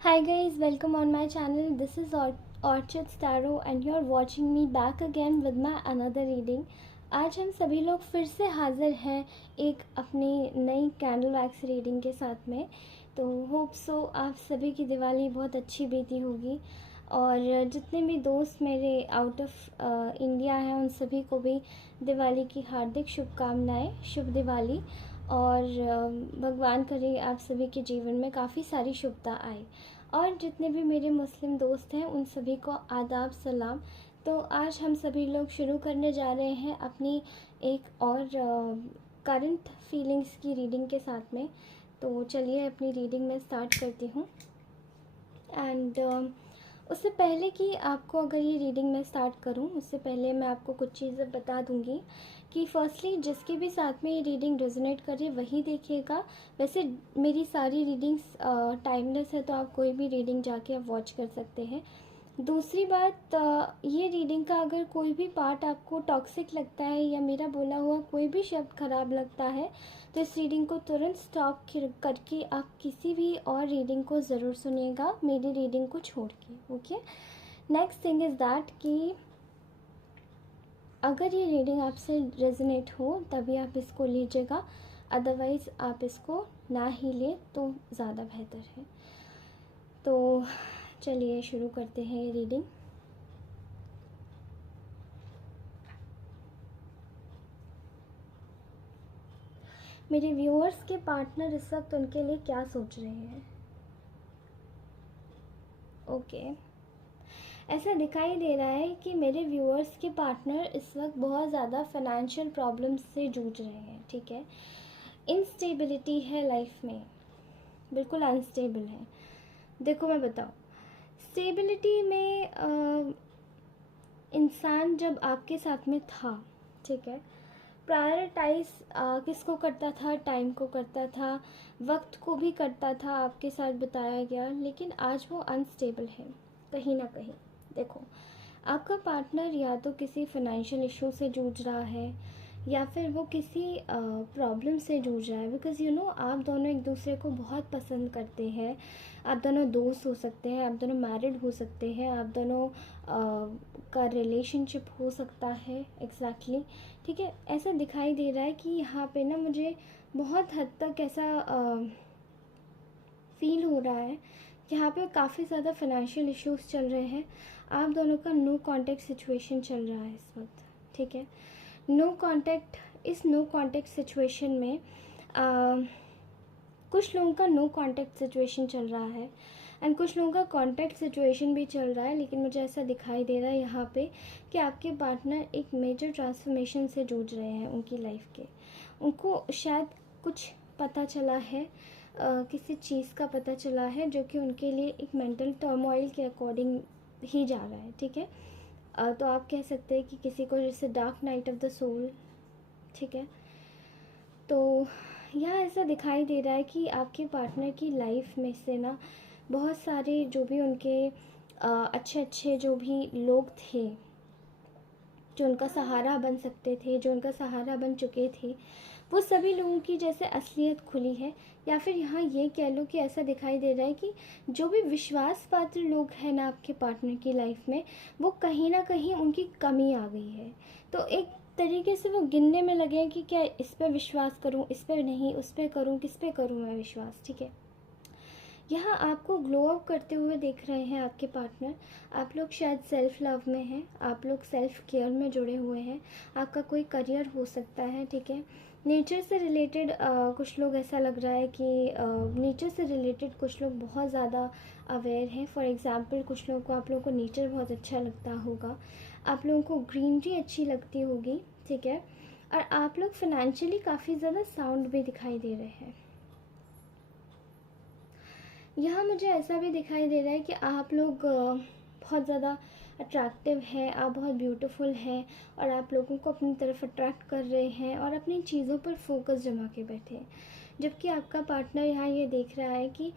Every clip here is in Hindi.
Hi guys, welcome on my channel. This is Orchid Starro and you're watching me back again with my another reading. आज हम सभी लोग फिर से हाजिर हैं एक अपनी नई कैंडल वैक्स रीडिंग के साथ में। तो होप सो आप सभी की दिवाली बहुत अच्छी बीती होगी और जितने भी दोस्त मेरे आउट ऑफ इंडिया हैं उन सभी को भी दिवाली की हार्दिक शुभकामनाएं। शुभ दिवाली और भगवान करे आप सभी के जीवन में काफ़ी सारी शुभता आए। और जितने भी मेरे मुस्लिम दोस्त हैं उन सभी को आदाब सलाम। तो आज हम सभी लोग शुरू करने जा रहे हैं अपनी एक और करंट फीलिंग्स की रीडिंग के साथ में। तो चलिए अपनी रीडिंग में स्टार्ट करती हूँ। एंड उससे पहले कि आपको अगर ये रीडिंग मैं स्टार्ट करूं, उससे पहले मैं आपको कुछ चीज़ें बता दूंगी कि फर्स्टली जिसके भी साथ में ये रीडिंग रेजोनेट करे वही देखिएगा। वैसे मेरी सारी रीडिंग्स टाइमलेस है, तो आप कोई भी रीडिंग जाके आप वॉच कर सकते हैं। दूसरी बात, ये रीडिंग का अगर कोई भी पार्ट आपको टॉक्सिक लगता है या मेरा बोला हुआ कोई भी शब्द ख़राब लगता है तो इस रीडिंग को तुरंत स्टॉप करके आप किसी भी और रीडिंग को ज़रूर सुनिएगा, मेरी रीडिंग को छोड़ के। Okay, next thing is that कि अगर ये रीडिंग आपसे रेजोनेट हो तभी आप इसको लीजिएगा, अदरवाइज़ आप इसको ना ही लें तो ज़्यादा बेहतर है। तो चलिए शुरू करते हैं ये रीडिंग। मेरे व्यूअर्स के पार्टनर इस वक्त उनके लिए क्या सोच रहे हैं? ओके, ऐसा दिखाई दे रहा है कि मेरे व्यूअर्स के पार्टनर इस वक्त बहुत ज़्यादा फाइनेंशियल प्रॉब्लम्स से जूझ रहे हैं। ठीक है, इनस्टेबिलिटी है लाइफ में, बिल्कुल अनस्टेबल है। देखो मैं बताऊँ, स्टेबिलिटी में इंसान जब आपके साथ में था, ठीक है, प्रायोरिटाइज किसको करता था? टाइम को करता था, वक्त को भी करता था, आपके साथ बिताया गया। लेकिन आज वो अनस्टेबल है कहीं ना कहीं। देखो, आपका पार्टनर या तो किसी फाइनेंशियल इशू से जूझ रहा है या फिर वो किसी प्रॉब्लम से जूझ रहा है। बिकॉज़ यू नो आप दोनों एक दूसरे को बहुत पसंद करते हैं। आप दोनों दोस्त हो सकते हैं, आप दोनों मैरिड हो सकते हैं, आप दोनों का रिलेशनशिप हो सकता है। एग्जैक्टली ठीक है, ऐसा दिखाई दे रहा है कि यहाँ पे ना मुझे बहुत हद तक ऐसा फील हो रहा है कि यहाँ पे काफ़ी ज़्यादा फाइनेंशियल इश्यूज चल रहे हैं। आप दोनों का नो कांटेक्ट सिचुएशन चल रहा है इस वक्त। ठीक है, नो कांटेक्ट, इस नो कांटेक्ट सिचुएशन में कुछ लोगों का नो कांटेक्ट सिचुएशन चल रहा है एंड कुछ लोगों का कांटेक्ट सिचुएशन भी चल रहा है। लेकिन मुझे ऐसा दिखाई दे रहा है यहाँ पे कि आपके पार्टनर एक मेजर ट्रांसफॉर्मेशन से जूझ रहे हैं उनकी लाइफ के। उनको शायद कुछ पता चला है, किसी चीज़ का पता चला है जो कि उनके लिए एक मेंटल टर्मोइल के अकॉर्डिंग ही जा रहा है। ठीक है, तो आप कह सकते हैं कि किसी को जैसे dark night of the soul. ठीक है, तो यहाँ ऐसा दिखाई दे रहा है कि आपके पार्टनर की लाइफ में से ना बहुत सारे जो भी उनके अच्छे अच्छे जो भी लोग थे, जो उनका सहारा बन सकते थे, जो उनका सहारा बन चुके थे, वो सभी लोगों की जैसे असलियत खुली है। या फिर यहाँ ये कह लो कि ऐसा दिखाई दे रहा है कि जो भी विश्वास पात्र लोग हैं ना आपके पार्टनर की लाइफ में, वो कहीं ना कहीं उनकी कमी आ गई है। तो एक तरीके से वो गिनने में लगे हैं कि क्या इस पर विश्वास करूँ, इस पर नहीं, उस पर करूँ, किस पे करूँ मैं विश्वास। ठीक है, यहाँ आपको ग्लो अप करते हुए देख रहे हैं आपके पार्टनर। आप लोग शायद सेल्फ लव में हैं, आप लोग सेल्फ केयर में जुड़े हुए हैं, आपका कोई करियर हो सकता है। ठीक है, नेचर से रिलेटेड कुछ लोग, ऐसा लग रहा है कि नेचर से रिलेटेड कुछ लोग बहुत ज़्यादा अवेयर हैं। फॉर एग्ज़ाम्पल कुछ लोगों को, आप लोगों को नेचर बहुत अच्छा लगता होगा, आप लोगों को ग्रीनरी अच्छी लगती होगी। ठीक है, और आप लोग फाइनेंशियली काफ़ी ज़्यादा साउंड भी दिखाई दे रहे हैं। यहाँ मुझे ऐसा भी दिखाई दे रहा है कि आप लोग बहुत ज़्यादा अट्रैक्टिव हैं, आप बहुत ब्यूटीफुल हैं और आप लोगों को अपनी तरफ अट्रैक्ट कर रहे हैं और अपनी चीज़ों पर फोकस जमा के बैठे हैं। जबकि आपका पार्टनर यहाँ ये देख रहा है कि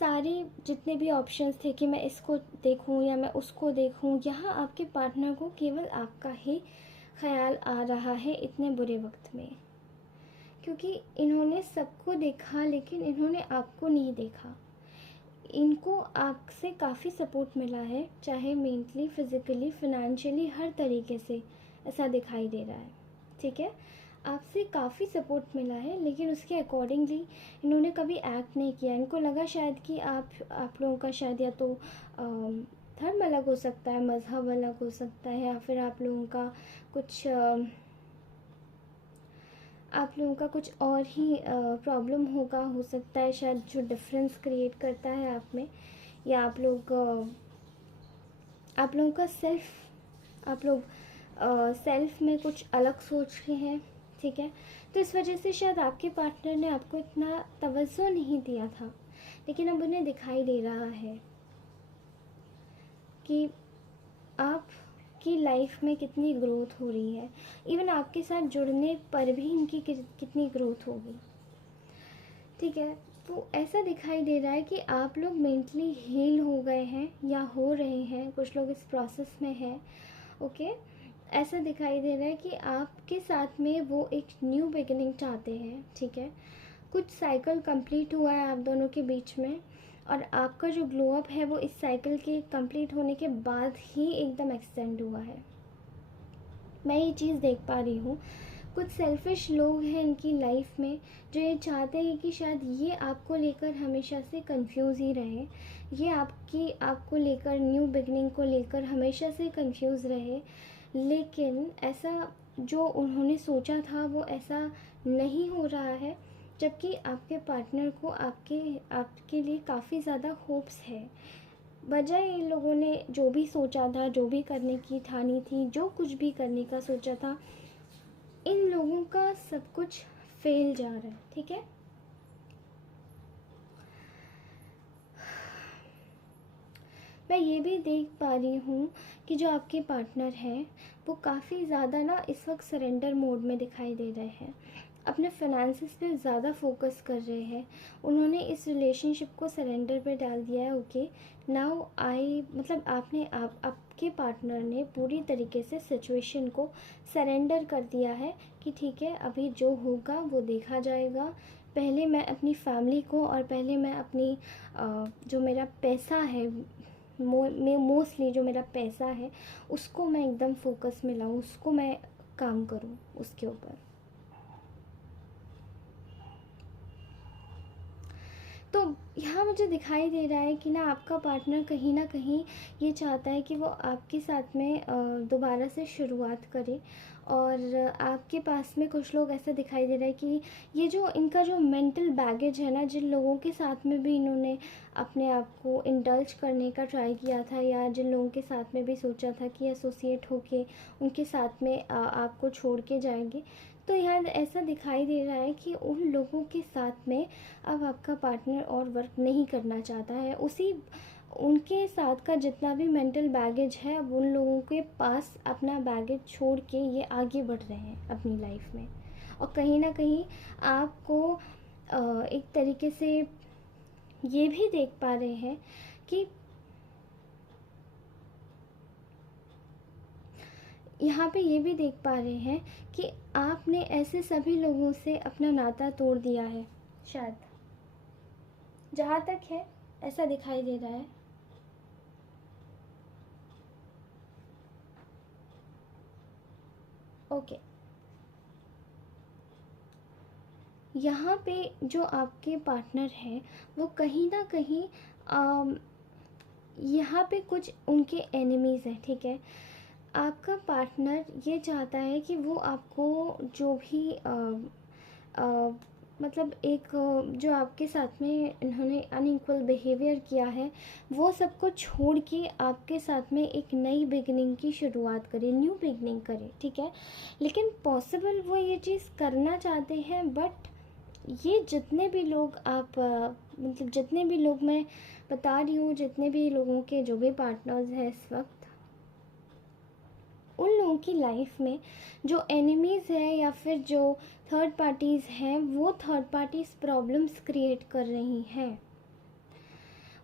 सारी जितने भी ऑप्शंस थे कि मैं इसको देखूँ या मैं उसको देखूँ, यहाँ आपके पार्टनर को केवल आपका ही ख्याल आ रहा है इतने बुरे वक्त में। क्योंकि इन्होंने सबको देखा लेकिन इन्होंने आपको नहीं देखा। इनको आपसे काफ़ी सपोर्ट मिला है, चाहे मेंटली, फिज़िकली, फिनेंशियली, हर तरीके से ऐसा दिखाई दे रहा है। ठीक है, आपसे काफ़ी सपोर्ट मिला है, लेकिन उसके अकॉर्डिंगली इन्होंने कभी एक्ट नहीं किया। इनको लगा शायद कि आप लोगों का शायद या तो धर्म अलग हो सकता है, मज़हब अलग हो सकता है, या फिर आप लोगों का कुछ और ही प्रॉब्लम हो सकता है शायद, जो डिफरेंस क्रिएट करता है आप में, या आप लोगों का आप लोग सेल्फ में कुछ अलग सोच रहे हैं। ठीक है, तो इस वजह से शायद आपके पार्टनर ने आपको इतना तवज्जो नहीं दिया था, लेकिन अब उन्हें दिखाई दे रहा है कि आपकी लाइफ में कितनी ग्रोथ हो रही है। इवन आपके साथ जुड़ने पर भी इनकी कितनी ग्रोथ होगी। ठीक है, तो ऐसा दिखाई दे रहा है कि आप लोग मेंटली हील हो गए हैं या हो रहे हैं, कुछ लोग इस प्रोसेस में हैं। ओके, ऐसा दिखाई दे रहा है कि आपके साथ में वो एक न्यू बिगिनिंग चाहते हैं। ठीक है, कुछ साइकिल कंप्लीट हुआ है आप दोनों के बीच में, और आपका जो ग्लो अप है वो इस साइकिल के कंप्लीट होने के बाद ही एकदम एक्सटेंड हुआ है। मैं ये चीज़ देख पा रही हूँ। कुछ सेल्फिश लोग हैं इनकी लाइफ में, जो ये चाहते हैं कि शायद ये आपको लेकर हमेशा से कंफ्यूज ही रहे, ये आपको लेकर, न्यू बिगनिंग को लेकर हमेशा से कंफ्यूज रहे, लेकिन ऐसा जो उन्होंने सोचा था वो ऐसा नहीं हो रहा है। जबकि आपके पार्टनर को आपके लिए काफ़ी ज़्यादा होप्स है। बजाय इन लोगों ने जो भी सोचा था, जो भी करने की ठानी थी, जो कुछ भी करने का सोचा था, इन लोगों का सब कुछ फेल जा रहा है। ठीक है, मैं ये भी देख पा रही हूँ कि जो आपके पार्टनर हैं वो काफ़ी ज़्यादा ना इस वक्त सरेंडर मोड में दिखाई दे रहे हैं, अपने फाइनेंसिस पे ज़्यादा फोकस कर रहे हैं। उन्होंने इस रिलेशनशिप को सरेंडर पे डाल दिया है। ओके, नाउ मतलब आपके पार्टनर ने पूरी तरीके से सिचुएशन को सरेंडर कर दिया है कि ठीक है, अभी जो होगा वो देखा जाएगा। पहले मैं अपनी फैमिली को, और पहले मैं अपनी जो मेरा पैसा है, मोस्टली जो मेरा पैसा है उसको मैं एकदम फोकस में लाऊं, उसको मैं काम करूं उसके ऊपर। तो यहाँ मुझे दिखाई दे रहा है कि ना आपका पार्टनर कहीं ना कहीं ये चाहता है कि वो आपके साथ में दोबारा से शुरुआत करे। और आपके पास में कुछ लोग ऐसा दिखाई दे रहा है कि ये जो इनका जो मेंटल बैगेज है ना, जिन लोगों के साथ में भी इन्होंने अपने आप को इंडल्ज करने का ट्राई किया था, या जिन लोगों के साथ में भी सोचा था कि एसोसिएट होके उनके साथ में आपको छोड़ के जाएंगे, तो यहाँ ऐसा दिखाई दे रहा है कि उन लोगों के साथ में अब आपका पार्टनर और वर्क नहीं करना चाहता है। उनके साथ का जितना भी मेंटल बैगेज है, अब उन लोगों के पास अपना बैगेज छोड़ के ये आगे बढ़ रहे हैं अपनी लाइफ में। और कहीं ना कहीं आपको एक तरीके से ये भी देख पा रहे हैं कि यहाँ पे ये भी देख पा रहे हैं कि आपने ऐसे सभी लोगों से अपना नाता तोड़ दिया है शायद, जहाँ तक है ऐसा दिखाई दे रहा है। ओके, यहाँ पे जो आपके पार्टनर हैं वो कहीं ना कहीं यहाँ पे कुछ उनके एनिमीज़ हैं। ठीक है, आपका पार्टनर ये चाहता है कि वो आपको जो भी मतलब एक जो आपके साथ में इन्होंने अनइक्वल बिहेवियर किया है, वो सब कुछ छोड़ के आपके साथ में एक नई बिगनिंग की शुरुआत करे, न्यू बिगनिंग करे। ठीक है, लेकिन पॉसिबल वो ये चीज़ करना चाहते हैं, बट ये जितने भी लोग मतलब जितने भी लोग मैं बता रही हूँ, जितने भी लोगों के जो भी पार्टनर्स हैं इस वक्त, उन लोगों की लाइफ में जो एनिमीज़ है या फिर जो थर्ड पार्टीज़ हैं, वो थर्ड पार्टीज़ प्रॉब्लम्स क्रिएट कर रही हैं।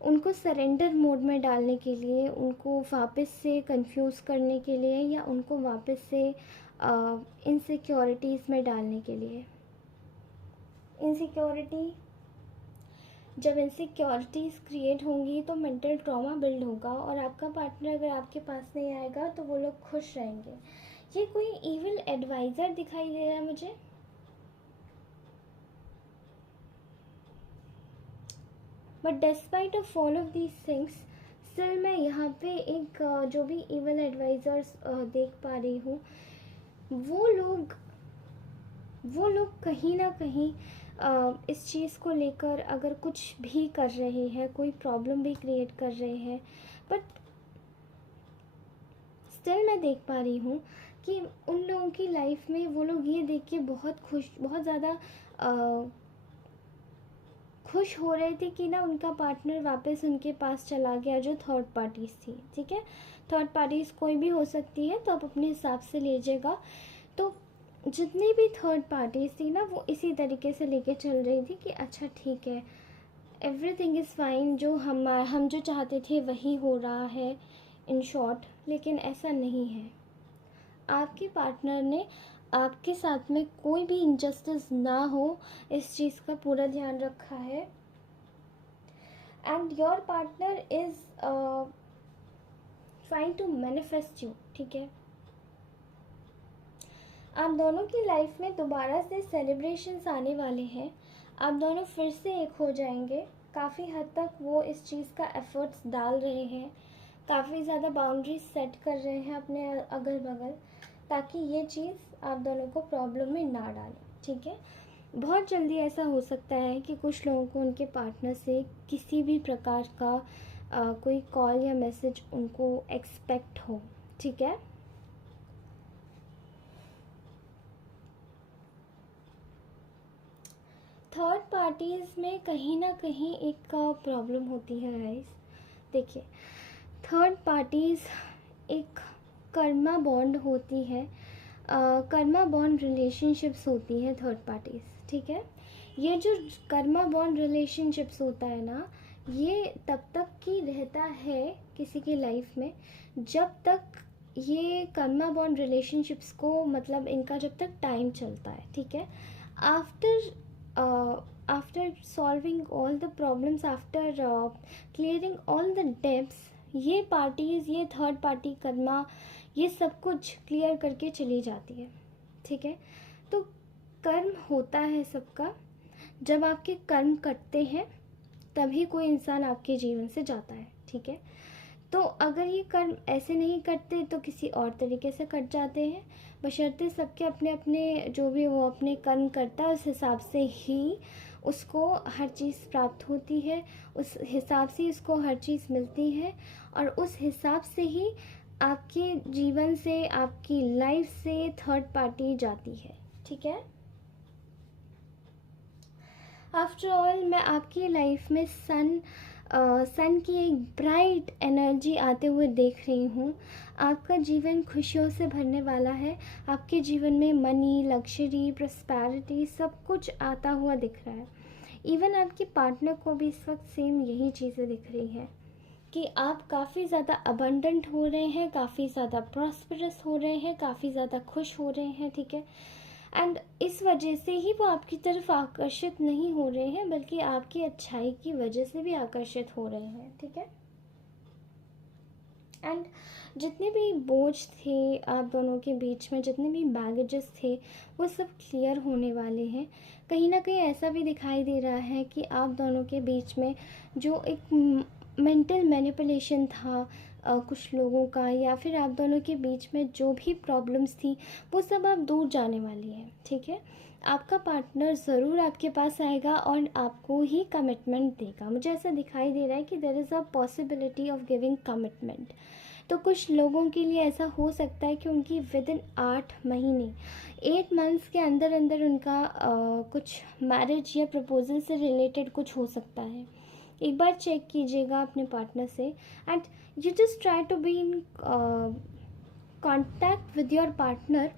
उनको सरेंडर मोड में डालने के लिए, उनको वापस से कंफ्यूज करने के लिए, या उनको वापस से इनसिक्योरिटीज़ में डालने के लिए। इनसिक्योरिटी जब इनसिक्योरिटीज़ क्रिएट होंगी तो मेंटल ट्रॉमा बिल्ड होगा, और आपका पार्टनर अगर आपके पास नहीं आएगा तो वो लोग खुश रहेंगे। ये कोई इविल एडवाइज़र दिखाई दे रहा है मुझे। But despite of all of these things, still मैं यहाँ पे एक जो भी इविल एडवाइज़र्स देख पा रही हूँ, वो लोग कहीं ना कहीं इस चीज़ को लेकर अगर कुछ भी कर रहे हैं, कोई प्रॉब्लम भी क्रिएट कर रहे हैं, बट स्टिल मैं देख पा रही हूँ कि उन लोगों की लाइफ में वो लोग ये देख के बहुत ज़्यादा खुश हो रहे थे कि ना उनका पार्टनर वापस उनके पास चला गया, जो थर्ड पार्टीज़ थी। ठीक है, थर्ड पार्टीज़ कोई भी हो सकती है, तो आप अपने हिसाब से लीजिएगा। तो जितनी भी थर्ड पार्टीज़ थी ना, वो इसी तरीके से लेके चल रही थी कि अच्छा ठीक है, एवरीथिंग इज़ फाइन, जो हम जो चाहते थे वही हो रहा है, इन शॉर्ट। लेकिन ऐसा नहीं है। आपके पार्टनर ने आपके साथ में कोई भी इनजस्टिस ना हो, इस चीज़ का पूरा ध्यान रखा है। And your partner is trying to manifest you. ठीक है, आप दोनों की लाइफ में दोबारा से सेलिब्रेशंस आने वाले हैं। आप दोनों फिर से एक हो जाएंगे। काफ़ी हद तक वो इस चीज़ का एफर्ट्स डाल रहे हैं, काफ़ी ज़्यादा बाउंड्रीज सेट कर रहे हैं अपने अगल बगल, ताकि ये चीज़ आप दोनों को प्रॉब्लम में ना डाले। ठीक है, बहुत जल्दी ऐसा हो सकता है कि कुछ लोगों को उनके पार्टनर से किसी भी प्रकार का कोई कॉल या मैसेज उनको एक्सपेक्ट हो। ठीक है, थर्ड पार्टीज़ में कहीं ना कहीं एक प्रॉब्लम होती है गाइस। देखिए, थर्ड पार्टीज़ एक कर्मा बॉन्ड होती है, कर्मा बॉन्ड रिलेशनशिप्स होती हैं थर्ड पार्टीज़। ठीक है, ये जो कर्मा बॉन्ड रिलेशनशिप्स होता है ना, ये तब तक की रहता है किसी की लाइफ में जब तक ये कर्मा बॉन्ड रिलेशनशिप्स को, मतलब इनका जब तक टाइम चलता है। ठीक है, after after solving all the problems, after clearing all the debts, ये पार्टीज़, ये थर्ड पार्टी कर्मा, ये सब कुछ क्लियर करके चली जाती है। ठीक है, तो कर्म होता है सबका। जब आपके कर्म कटते हैं तभी कोई इंसान आपके जीवन से जाता है। ठीक है, तो अगर ये कर्म ऐसे नहीं कटते तो किसी और तरीके से कट जाते हैं, बशर्ते सबके अपने अपने जो भी वो अपने कर्म करता है उस हिसाब से ही उसको हर चीज़ प्राप्त होती है, उस हिसाब से उसको हर चीज़ मिलती है, और उस हिसाब से ही आपके जीवन से, आपकी लाइफ से थर्ड पार्टी जाती है। ठीक है, आफ्टर ऑल मैं आपकी लाइफ में सन की एक ब्राइट एनर्जी आते हुए देख रही हूँ। आपका जीवन खुशियों से भरने वाला है। आपके जीवन में मनी, लग्जरी, प्रॉस्पेरिटी सब कुछ आता हुआ दिख रहा है। इवन आपके पार्टनर को भी इस वक्त सेम यही चीज़ें दिख रही हैं कि आप काफ़ी ज़्यादा अबंडेंट हो रहे हैं, काफ़ी ज़्यादा प्रॉस्परस हो रहे हैं, काफ़ी ज़्यादा खुश हो रहे हैं। ठीक है, एंड इस वजह से ही वो आपकी तरफ आकर्षित नहीं हो रहे हैं, बल्कि आपकी अच्छाई की वजह से भी आकर्षित हो रहे हैं। ठीक है, एंड जितने भी बोझ थे आप दोनों के बीच में, जितने भी बैगेजेस थे, वो सब क्लियर होने वाले हैं। कहीं ना कहीं ऐसा भी दिखाई दे रहा है कि आप दोनों के बीच में जो एक मेंटल मैनिपुलेशन था कुछ लोगों का, या फिर आप दोनों के बीच में जो भी प्रॉब्लम्स थी, वो सब अब दूर जाने वाली है। ठीक है, आपका पार्टनर ज़रूर आपके पास आएगा और आपको ही कमिटमेंट देगा। मुझे ऐसा दिखाई दे रहा है कि there is a possibility of giving commitment. तो कुछ लोगों के लिए ऐसा हो सकता है कि उनकी विद इन 8 महीने, 8 मंथ्स के अंदर अंदर उनका कुछ मैरिज या प्रपोजल से रिलेटेड कुछ हो सकता है। एक बार चेक कीजिएगा अपने पार्टनर से, and you just try to be in contact with your partner.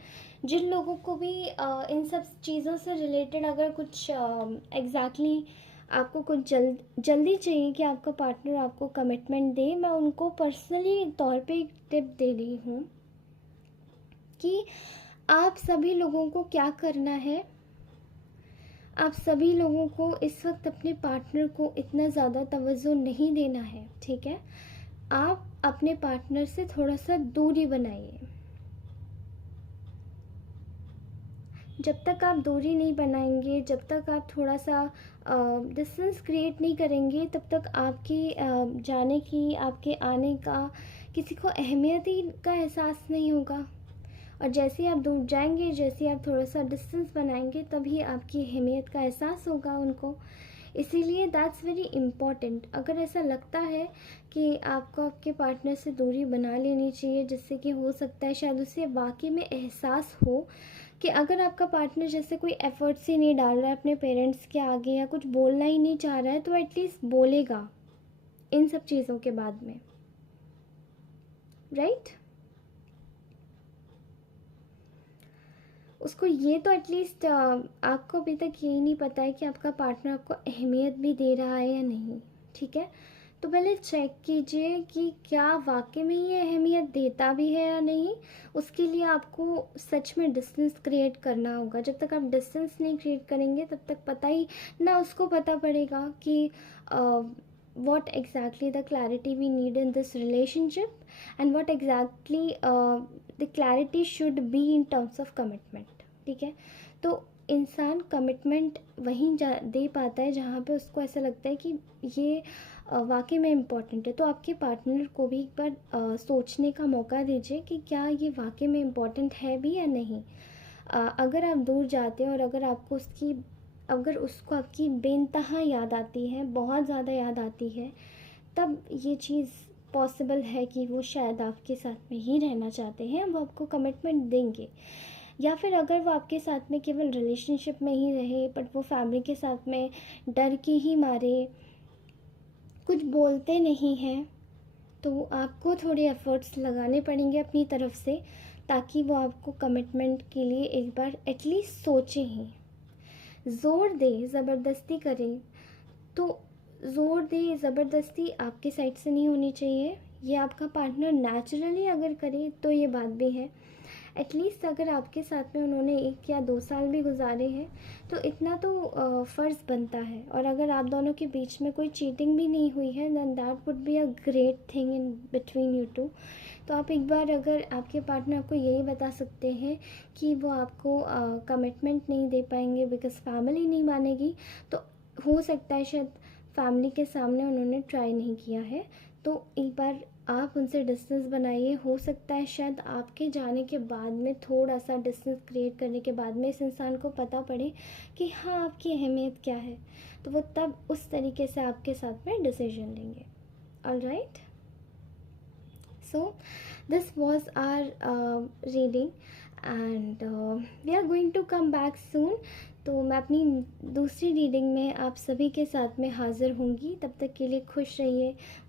जिन लोगों को भी इन सब चीज़ों से रिलेटेड अगर कुछ एग्जैक्टली आपको कुछ जल्दी चाहिए कि आपका पार्टनर आपको कमिटमेंट दे, मैं उनको पर्सनली तौर पे एक टिप दे रही हूँ कि आप सभी लोगों को क्या करना है, आप सभी लोगों को इस वक्त अपने पार्टनर को इतना ज़्यादा तवज्जो नहीं देना है, ठीक है। आप अपने पार्टनर से थोड़ा सा दूरी बनाइए। जब तक आप दूरी नहीं बनाएंगे, जब तक आप थोड़ा सा डिस्टेंस क्रिएट नहीं करेंगे, तब तक आपकी जाने की, आपके आने का किसी को अहमियत ही का एहसास नहीं होगा। और जैसे ही आप दूर जाएंगे, जैसे ही आप थोड़ा सा डिस्टेंस बनाएंगे, तभी आपकी अहमियत का एहसास होगा उनको। इसीलिए दैट्स वेरी इम्पॉर्टेंट। अगर ऐसा लगता है कि आपको आपके पार्टनर से दूरी बना लेनी चाहिए, जिससे कि हो सकता है शायद उसे वाकई में एहसास हो कि अगर आपका पार्टनर जैसे कोई एफर्ट्स ही नहीं डाल रहा है अपने पेरेंट्स के आगे, या कुछ बोलना ही नहीं चाह रहा है, तो एटलीस्ट बोलेगा इन सब चीज़ों के बाद में, राइट। उसको ये तो एटलीस्ट, आपको अभी तक यही नहीं पता है कि आपका पार्टनर आपको अहमियत भी दे रहा है या नहीं, ठीक है। तो पहले चेक कीजिए कि क्या वाकई में ये अहमियत देता भी है या नहीं। उसके लिए आपको सच में डिस्टेंस क्रिएट करना होगा। जब तक आप डिस्टेंस नहीं क्रिएट करेंगे, तब तक पता ही ना उसको पता पड़ेगा कि what exactly the clarity we need in this relationship, and what exactly the clarity should be in terms of commitment, ठीक है। तो इंसान कमिटमेंट वहीं दे पाता है जहाँ पे उसको ऐसा लगता है कि ये वाकई में इम्पॉर्टेंट है। तो आपके पार्टनर को भी एक बार सोचने का मौका दीजिए कि क्या ये वाकई में इम्पॉर्टेंट है भी या नहीं। अगर आप दूर जाते हैं और अगर उसको आपकी बेइंतहा याद आती है, बहुत ज़्यादा याद आती है, तब ये चीज़ पॉसिबल है कि वो शायद आपके साथ में ही रहना चाहते हैं, वो आपको कमिटमेंट देंगे। या फिर अगर वो आपके साथ में केवल रिलेशनशिप में ही रहे, बट वो फैमिली के साथ में डर के ही मारे कुछ बोलते नहीं हैं, तो आपको थोड़े एफ़र्ट्स लगाने पड़ेंगे अपनी तरफ से, ताकि वो आपको कमिटमेंट के लिए एक बार एटलीस्ट सोचें ही। ज़ोर दे, ज़बरदस्ती करें तो ज़ोर दे, ज़बरदस्ती आपके साइड से नहीं होनी चाहिए। ये आपका पार्टनर नेचुरली अगर करे तो ये बात भी है। एटलीस्ट अगर आपके साथ में उन्होंने 1 या 2 साल भी गुजारे हैं, तो इतना तो फ़र्ज़ बनता है। और अगर आप दोनों के बीच में कोई चीटिंग भी नहीं हुई है, than that would be a great thing in between you two. तो आप एक बार, अगर आपके पार्टनर आपको यही बता सकते हैं कि वो आपको कमिटमेंट नहीं दे पाएंगे बिकॉज़ फैमिली नहीं मानेगी, तो हो सकता है शायद फैमिली के सामने उन्होंने ट्राई नहीं किया है। तो एक बार आप उनसे डिस्टेंस बनाइए। हो सकता है शायद आपके जाने के बाद में, थोड़ा सा डिस्टेंस क्रिएट करने के बाद में, इस इंसान को पता पड़े कि हाँ, आपकी अहमियत क्या है, तो वो तब उस तरीके से आपके साथ में डिसीजन लेंगे। Alright, so this was our reading, and we are going to come back soon। तो मैं अपनी दूसरी रीडिंग में आप सभी के साथ में हाज़िर होंगी। तब तक के लिए खुश रहिए,